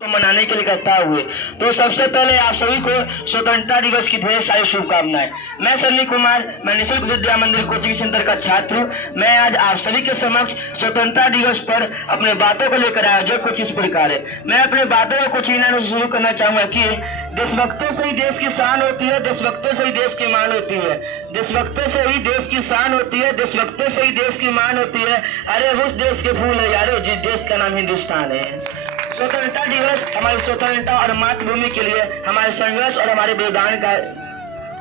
को मनाने के लिए इकट्ठा हुए। तो सबसे पहले आप सभी को स्वतंत्रता दिवस की ढेर सारी शुभकामनाएं। मैं सन्नी कुमार, मैं निःशुल्क विद्या मंदिर कोचिंग सेंटर का छात्र हूँ। मैं आज आप सभी के समक्ष स्वतंत्रता दिवस पर अपने बातों को लेकर आया, जो कुछ इस प्रकार है। मैं अपने बातों को कुछ इनाम से शुरू करना चाहूंगा कि देशभक्तों से ही देश की शान होती है, देशभक्तों से ही देश की मान होती है, देशभक्तों से ही देश की शान होती है, देशभक्तों से ही देश की मान होती है। अरे उस देश के फूल है यारो जिस देश का नाम हिंदुस्तान है। स्वतंत्रता दिवस हमारी स्वतंत्रता और मातृभूमि के लिए हमारे संघर्ष और हमारे बलिदान का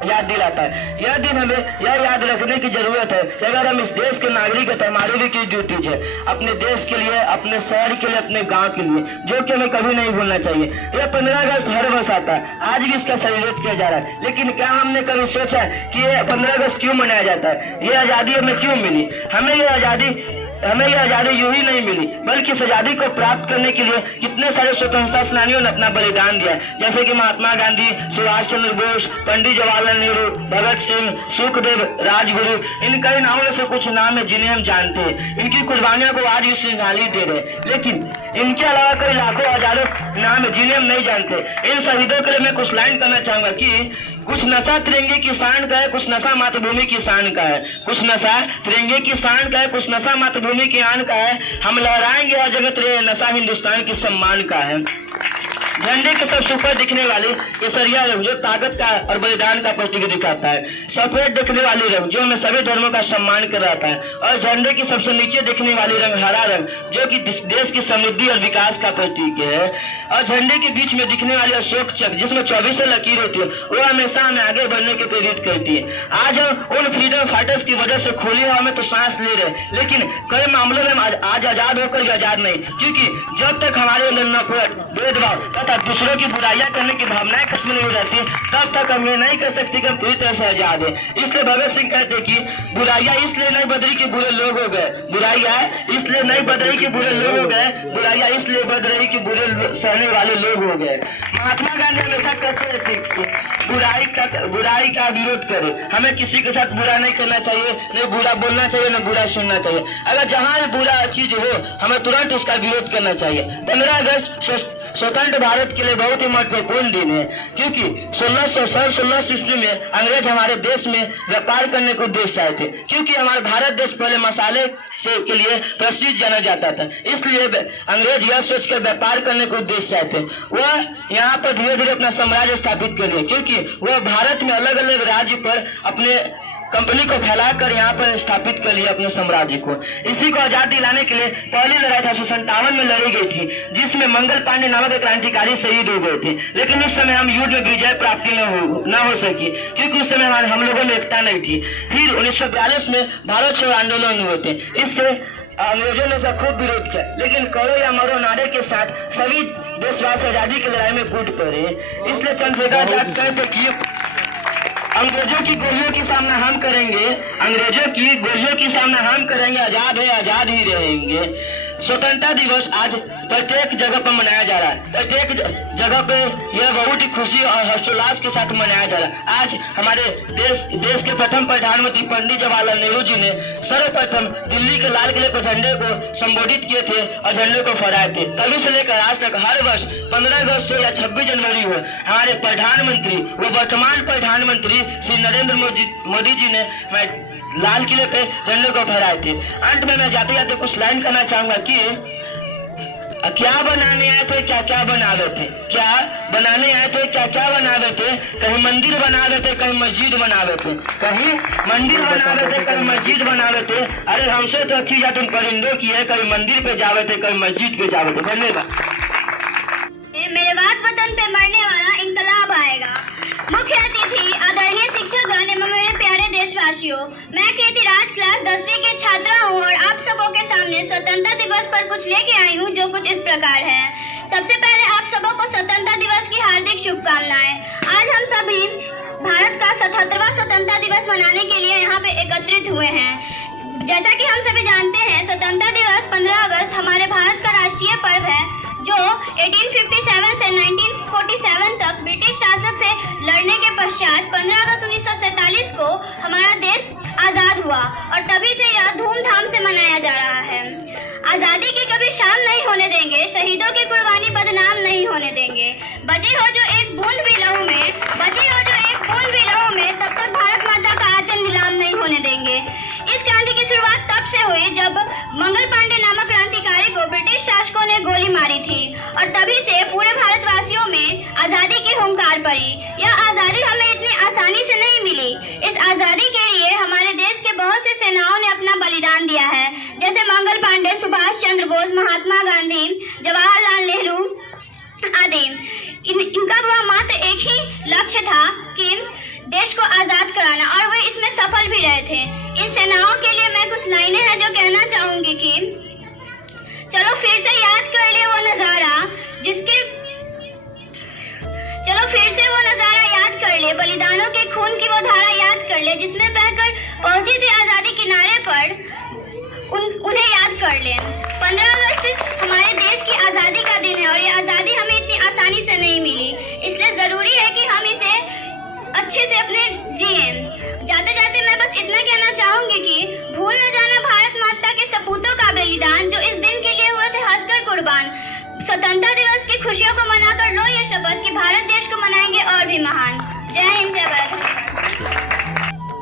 याद दिलाता है। यह दिन हमें यह याद रखने की जरूरत है कि अगर हम इस देश के नागरिक हैं तो हमारी भी कुछ ड्यूटीज है अपने देश के लिए, अपने शहर के लिए, अपने गांव के लिए, जो कि हमें कभी नहीं भूलना चाहिए। यह 15 अगस्त हर वर्ष आता है, आज भी इसका सेलिब्रेट किया जा रहा है। लेकिन क्या हमने कभी सोचा कि ये 15 अगस्त क्यों मनाया जाता है? ये आजादी हमें क्यों मिली? हमें यह आजादी यूं ही नहीं मिली, बल्कि इस आजादी को प्राप्त करने के लिए कितने सारे स्वतंत्रता सेनानियों ने अपना बलिदान दिया, जैसे कि महात्मा गांधी, सुभाष चंद्र बोस, पंडित जवाहरलाल नेहरू, भगत सिंह, सुखदेव, राजगुरु। इन कई नामों में से कुछ नाम है जिन्हें हम जानते हैं। इनकी कुर्बानियों को आज भी श्रद्धांजलि दे रहे हैं। लेकिन इनके अलावा कई लाखों हजारों नाम है जिन्हें हम नहीं जानते। इन शहीदों के लिए मैं कुछ लाइन करना चाहूंगा कि कुछ नशा तिरंगे की शान का है, कुछ नशा मातृभूमि की शान का है। कुछ नशा तिरंगे की शान का है, कुछ नशा मातृभूमि की आन का है। हम लहराएंगे हर जगह तेरे नशा हिंदुस्तान की सम्मान का है। झंडे के सबसे ऊपर दिखने वाले केसरिया रंग जो ताकत का और बलिदान का प्रतीक दिखाता है। सफेद दिखने वाली रंग जो हमें सभी धर्मों का सम्मान कराता है। और झंडे के सबसे नीचे दिखने वाली रंग हरा रंग जो कि देश की समृद्धि और विकास का प्रतीक है। और झंडे के बीच में दिखने वाली अशोक चक्र जिसमें 24 लकीर होती है, वो हमेशा हमें आगे बढ़ने के प्रेरित करती है। आज हम उन फ्रीडम फाइटर्स की वजह से खुली हवा में तो सांस ले रहे हैं, लेकिन कई मामलों में आज आजाद होकर भी आजाद नहीं, क्योंकि जब तक हमारे अंदर नफरत, भेदभाव तथा दूसरों की बुराइयां करने की भावनाएं खत्म नहीं हो जाती, तब तक हम ये नहीं कर सकते कि हम पूरी तरह से आजाद है। इसलिए भगत सिंह कहते कि बुराइयां इसलिए नहीं बदली कि बुरे लोग हो गए, बुराइयां इसलिए नहीं बदली कि बुरे लोग हो गए, बुराइयां इसलिए बदल रही कि बुरे सहने वाले लोग हो गए। महात्मा गांधी हमेशा कहते थे कि बुराई का विरोध करें, हमें किसी के साथ बुरा नहीं करना चाहिए, न बुरा बोलना चाहिए, न बुरा सुनना चाहिए। अगर जहां भी बुरा चीज हो हमें तुरंत उसका विरोध करना चाहिए। 15 अगस्त स्वतंत्र भारत के लिए बहुत ही महत्वपूर्ण दिन है, क्योंकि 1600 ईस्वी में अंग्रेज हमारे देश में व्यापार करने को उद्देश्य आए थे। क्योंकि हमारा भारत देश पहले मसाले से के लिए प्रसिद्ध जाना जाता था, इसलिए अंग्रेज यह सोचकर व्यापार करने को उद्देश्य आए थे। वह यहाँ पर धीरे धीरे अपना साम्राज्य स्थापित कर लिए, क्योंकि वह भारत में अलग अलग राज्य पर अपने कंपनी को फैलाकर यहाँ पर स्थापित कर लिया अपने साम्राज्य को। इसी को आजाद दिलाने के लिए पहली लड़ाई 1857 में लड़ी गई थी, जिसमें मंगल पांडे नामक एक क्रांतिकारी शहीद हो गए थे। लेकिन उस समय हम युद्ध में विजय प्राप्ति न हो सकी, क्योंकि उस समय हम लोगों में एकता नहीं थी। फिर 1942 में भारत छोड़ो आंदोलन हुए थे, इससे अंग्रेजों ने खूब विरोध किया, लेकिन करो या मरो नारे के साथ सभी देशवासी आजादी की लड़ाई में कूद पड़े। इसलिए चंद्रशेखर आजाद कहते कि अंग्रेजों की गोलियों के सामना हम करेंगे, अंग्रेजों की गोलियों के सामना हम करेंगे, आजाद है आजाद ही रहेंगे। स्वतंत्रता दिवस आज प्रत्येक जगह पर मनाया जा रहा है। प्रत्येक जगह पे यह बहुत ही खुशी और हर्षोल्लास के साथ मनाया जा रहा है। आज हमारे देश के प्रथम प्रधानमंत्री पंडित जवाहरलाल नेहरू जी ने सर्वप्रथम दिल्ली के लाल किले पर झंडे को संबोधित किए थे और झंडे को फहराए थे। तभी से लेकर आज तक हर वर्ष 15 अगस्त हो या 26 जनवरी हो, हमारे प्रधानमंत्री वो वर्तमान प्रधानमंत्री श्री नरेंद्र मोदी जी ने लाल किले पे झंडे को फहराए थे। अंत में मैं जाते जाते कुछ लाइन करना चाहूंगा कि क्या बनाने आए थे, क्या क्या बना रहे थे, क्या बनाने आए थे, क्या क्या बना रहे थे। कहीं मंदिर बना रहे थे, कहीं मस्जिद बना रहे थे, कहीं मंदिर बना रहे थे, कहीं मस्जिद बना रहे थे। अरे हमसे तो अच्छी जात उन परिंदों की है, कहीं मंदिर पे जावे थे, कहीं मस्जिद पे जावे थे। धन्यवाद। मेरे बात वतन पे मरने वाला इनकलाब आएगा। मुख्य अतिथि आदरणीय शिक्षकगण एवं मेरे प्यारे देशवासियों, मैं कृति राज क्लास 10वीं के छात्रा हूँ और आप सबों के सामने स्वतंत्रता दिवस पर कुछ लेके आई हूँ, जो कुछ इस प्रकार है। सबसे पहले आप सबों को स्वतंत्रता दिवस की हार्दिक शुभकामनाएं। आज हम सभी भारत का 77वां स्वतंत्रता दिवस मनाने के लिए यहाँ पे एकत्रित हुए हैं। जैसा कि हम सभी जानते हैं, स्वतंत्रता दिवस 15 अगस्त हमारे भारत का राष्ट्रीय पर्व है, जो 1857 से 1947 तक ब्रिटिश शासक से लड़ने के पश्चात 15 अगस्त 1947 को हमारा देश आज़ाद हुआ और तभी से यह धूमधाम से मनाया जा रहा है। आज़ादी की कभी शाम नहीं होने देंगे, शहीदों की कुर्बानी बदनाम नहीं पड़ी। यह आज़ादी हमें इतनी आसानी से नहीं मिली। इस आज़ादी के लिए हमारे देश के बहुत से सेनाओं ने अपना बलिदान दिया है, जैसे मंगल पांडे, सुभाष चंद्र बोस, महात्मा गांधी, जवाहरलाल नेहरू आदि। इनका वह मात्र एक ही लक्ष्य था कि देश को आज़ाद कराना, और वे इसमें सफल भी रहे थे। इन सेनाओं के लिए मैं कुछ लाइनें हैं जो कहना चाहूंगी कि चलो फिर से याद कर ले वो नज़ारा याद कर ले, बलिदानों के खून की वो धारा याद कर ले, जिसमें बहकर पहुंची थी आज़ादी किनारे पर, उन्हें याद कर ले। 15 अगस्त हमारे देश की आज़ादी का दिन है, और ये आज़ादी हमें इतनी आसानी से नहीं मिली, इसलिए ज़रूरी है कि हम इसे अच्छे से अपने जिए। जाते जाते मैं बस इतना कहना चाहूंगी कि भूल न जाना भारत माता के सपूतों का बलिदान, जो इस दिन के लिए हुए थे हंसकर कुर्बान। स्वतंत्रता दिवस की खुशियों को मनाकर लो ये शपथ कि भारत देश को मनाएंगे और भी महान। जय हिंद, जय भारत।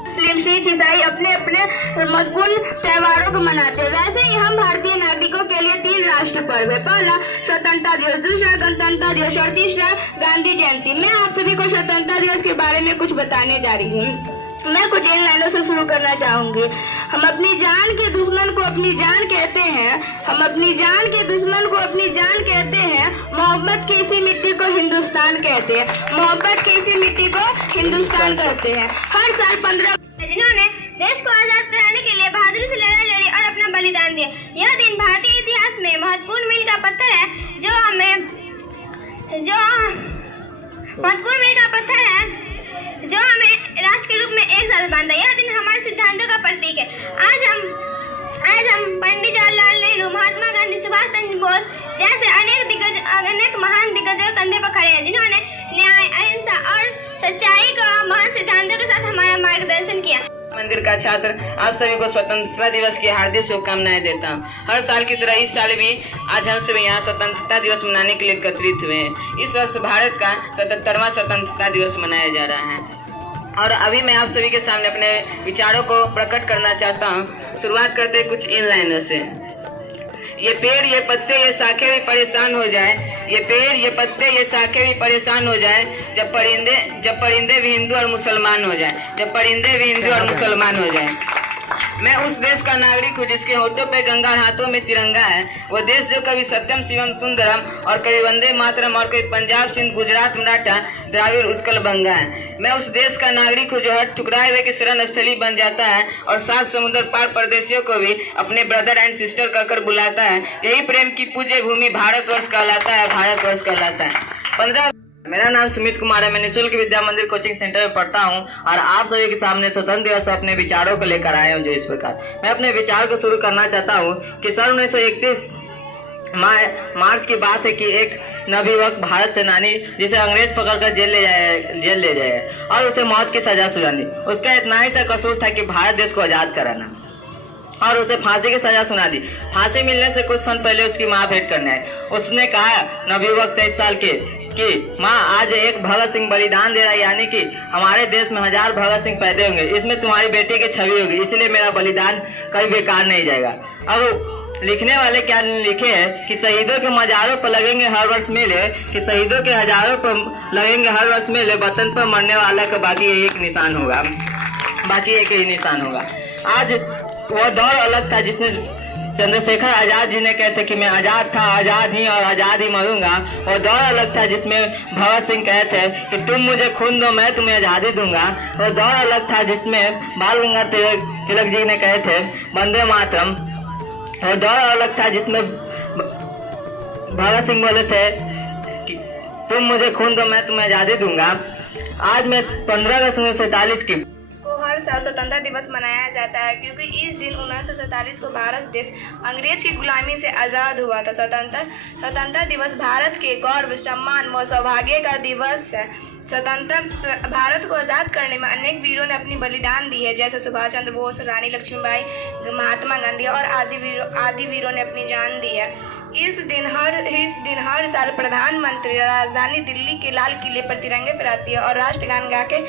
मुस्लिम, सिख, ईसाई अपने अपने महत्वपूर्ण त्योहारों को मनाते हैं। वैसे ही हम भारतीय नागरिकों के लिए 3 राष्ट्र पर्व है। पहला स्वतंत्रता दिवस, दूसरा गणतंत्र दिवस और तीसरा गांधी जयंती। मैं आप सभी को स्वतंत्रता दिवस के बारे में कुछ बताने जा रही हूँ। मैं कुछ इन लाइनों से शुरू करना चाहूंगी। हम अपनी जान के दुश्मन को अपनी जान कहते हैं, हम अपनी जान के दुश्मन को अपनी जान कहते हैं। मोहब्बत की इसी मिट्टी को हिंदुस्तान कहते हैं, मोहब्बत की इसी मिट्टी को हिंदुस्तान कहते हैं। हर साल 15 जिन्होंने देश को आजाद कराने के लिए बहादुरी से लड़ाई लड़ी और अपना बलिदान दिया। यह दिन भारतीय इतिहास में महत्वपूर्ण मील का पत्थर है, जो हमें राष्ट्र के रूप में एक साथ बांधा। यह दिन हमारे सिद्धांतों का प्रतीक है। आज हम पंडित जवाहरलाल नेहरू, महात्मा गांधी, सुभाष चंद्र बोस जैसे अनेक महान दिग्गजों के कंधे पर खड़े हैं, जिन्होंने न्याय, अहिंसा और सच्चाई का महान सिद्धांतों के साथ हमारा मार्गदर्शन किया। मंदिर का छात्र आप सभी को स्वतंत्रता दिवस की हार्दिक शुभकामनाएं देता हूँ। हर साल की तरह इस साल भी आज हम सभी यहाँ स्वतंत्रता दिवस मनाने के लिए एकत्रित हुए हैं। इस वर्ष भारत का 77वां स्वतंत्रता दिवस मनाया जा रहा है, और अभी मैं आप सभी के सामने अपने विचारों को प्रकट करना चाहता हूँ। शुरुआत करते कुछ इन लाइनों से। ये पेड़, ये पत्ते, ये शाखें भी परेशान हो जाए, ये पेड़, ये पत्ते, ये शाखें भी परेशान हो जाए, जब परिंदे भी हिंदू और मुसलमान हो जाए, जब परिंदे भी हिंदू और मुसलमान हो जाए। मैं उस देश का नागरिक हूँ जिसके होठों पे गंगा और हाथों में तिरंगा है। वो देश जो कभी सत्यम शिवम सुंदरम और कभी वंदे मातरम और कभी पंजाब सिंध गुजरात मराठा द्राविड़ उत्कल बंगा है। मैं उस देश का नागरिक हूँ जो हर ठुकराए हुए की शरण स्थली बन जाता है और 7 समुद्र पार परदेशियों को भी अपने ब्रदर एंड सिस्टर कहकर बुलाता है। यही प्रेम की पूज्य भूमि भारतवर्ष कहलाता है, भारतवर्ष कहलाता है। मेरा नाम सुमित कुमार है। मैं निःशुल्क विद्या मंदिर कोचिंग सेंटर में पढ़ता हूं, और आप सभी के सामने स्वतंत्र दिवस अपने विचारों को लेकर आया हूं। जो इस प्रकार मैं अपने विचार को शुरू करना चाहता हूं कि सन 1931 मार्च की बात है कि एक नवयुवक भारत सेनानी जिसे अंग्रेज पकड़कर जेल ले जाए और उसे मौत की सजा सुनाई। उसका इतना ही सा कसूर था कि भारत देश को आजाद कराना, और उसे फांसी की सजा सुना दी। फांसी मिलने से कुछ समय पहले उसकी माँ भेंट करने आई। उसने कहा, नवयुवक 23 साल के, कि माँ आज एक भगत सिंह बलिदान दे रहा है, यानी कि हमारे देश में 1000 भगत सिंह पैदा होंगे, इसमें तुम्हारी बेटी की छवि होगी, इसलिए मेरा बलिदान कभी बेकार नहीं जाएगा। अब लिखने वाले क्या लिखे हैं कि शहीदों के मजारों पर लगेंगे हर वर्ष मेले, कि शहीदों के हजारों पर लगेंगे हर वर्ष मेले, वतन पर मरने वाला का बाकी एक निशान होगा, बाकी एक ही निशान होगा। आज वह दौर अलग था जिसमें चंद्रशेखर आजाद जी ने कहते कि मैं आजाद था, आजाद ही और आजाद ही मरूंगा। और दौर अलग था जिसमें भगत सिंह कहते कि तुम मुझे खून दो, मैं तुम्हें आजादी दूंगा। और दौर अलग था जिसमें बाल गंगाधर तिलक जी ने कहे थे वंदे मातरम। और दौर अलग था जिसमें भगत सिंह बोले थे कि तुम मुझे खून दो, मैं तुम्हें आजादी दूंगा। आज मैं 15 अगस्त 1947 की हर साल स्वतंत्रता दिवस मनाया जाता है, क्योंकि इस दिन 1947 को भारत देश अंग्रेज की गुलामी से आज़ाद हुआ था। स्वतंत्रता दिवस भारत के गौरव, सम्मान व सौभाग्य का दिवस है। स्वतंत्र भारत को आज़ाद करने में अनेक वीरों ने अपनी बलिदान दी है, जैसे सुभाष चंद्र बोस, रानी लक्ष्मीबाई, महात्मा गांधी और आदि वीरों ने अपनी जान दी है। इस दिन हर साल प्रधानमंत्री राजधानी दिल्ली के लाल किले पर तिरंगे फहराती है और राष्ट्रगान गा के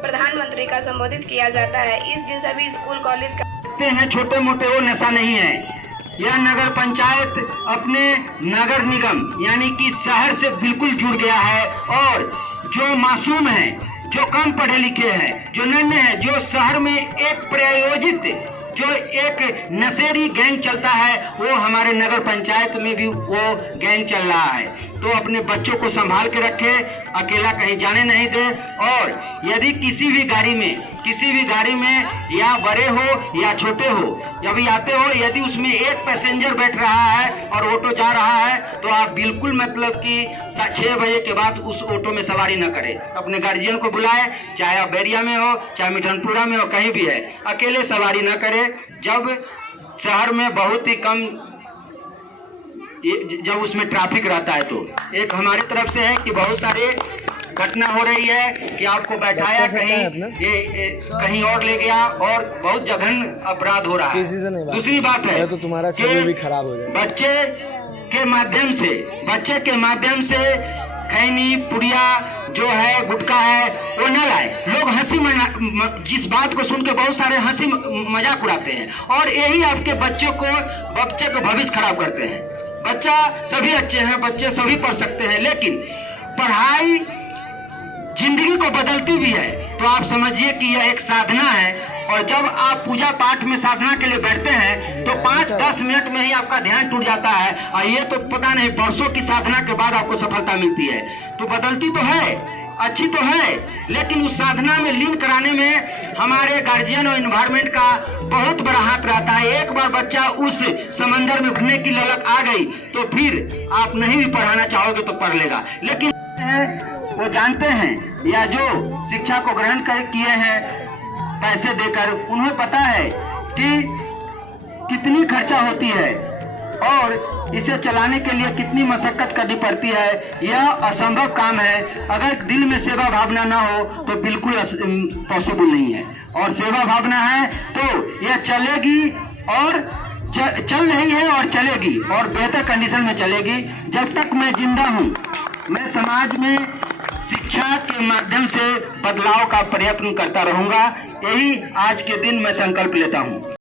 प्रधानमंत्री का संबोधित किया जाता है। इस दिन सभी स्कूल कॉलेज का हैं छोटे मोटे वो नशा नहीं है। यह नगर पंचायत अपने नगर निगम यानी कि शहर से बिल्कुल जुड़ गया है और जो मासूम है, जो कम पढ़े लिखे हैं, जो नन्हे हैं, जो शहर में एक प्रायोजित जो एक नशेड़ी गैंग चलता है, वो हमारे नगर पंचायत में भी वो गैंग चल रहा है। तो अपने बच्चों को संभाल के रखे, अकेला कहीं जाने नहीं दे। और यदि किसी भी गाड़ी में या बड़े हो या छोटे हो या भी आते हो, यदि उसमें एक पैसेंजर बैठ रहा है और ऑटो जा रहा है, तो आप बिल्कुल मतलब कि 6 बजे के बाद उस ऑटो में सवारी न करें। अपने गार्जियन को बुलाए, चाहे आप बैरिया में हो, चाहे मिठनपुरा में हो, कहीं भी है, अकेले सवारी न करें। जब शहर में बहुत ही कम, जब उसमें ट्रैफिक रहता है, तो एक हमारे तरफ से है कि बहुत सारे घटना हो रही है कि आपको बैठाया कहीं और ले गया और बहुत जघन्य अपराध हो रहा है। दूसरी बात है तो तुम्हारा छवि भी खराब हो जाए। बच्चे के माध्यम से खैनी पुड़िया जो है, गुटखा है, वो न लाए। लोग जिस बात को सुन के बहुत सारे हंसी मजाक उड़ाते हैं और यही आपके बच्चे को भविष्य खराब करते हैं। बच्चा सभी अच्छे हैं, बच्चे सभी पढ़ सकते हैं, लेकिन पढ़ाई जिंदगी को बदलती भी है। तो आप समझिए कि यह एक साधना है और जब आप पूजा पाठ में साधना के लिए बैठते हैं तो 5-10 मिनट में ही आपका ध्यान टूट जाता है और ये तो पता नहीं वर्षों की साधना के बाद आपको सफलता मिलती है। तो बदलती तो है, अच्छी तो है, लेकिन उस साधना में लीन कराने में हमारे गार्जियन और एनवायरमेंट का बहुत बड़ा हाथ रहता है। एक बार बच्चा उस समंदर में घुसने की ललक आ गई तो फिर आप नहीं भी पढ़ाना चाहोगे तो पढ़ लेगा। लेकिन वो जानते हैं या जो शिक्षा को ग्रहण किए हैं पैसे देकर, उन्हें पता है कि कितनी खर्चा होती है और इसे चलाने के लिए कितनी मशक्कत करनी पड़ती है। यह असंभव काम है। अगर दिल में सेवा भावना ना हो तो बिल्कुल पॉसिबल नहीं है। और सेवा भावना है तो यह चलेगी और चल रही है और चलेगी और बेहतर कंडीशन में चलेगी। जब तक मैं जिंदा हूँ, मैं समाज में शिक्षा के माध्यम से बदलाव का प्रयत्न करता रहूंगा। यही आज के दिन मैं संकल्प लेता हूँ।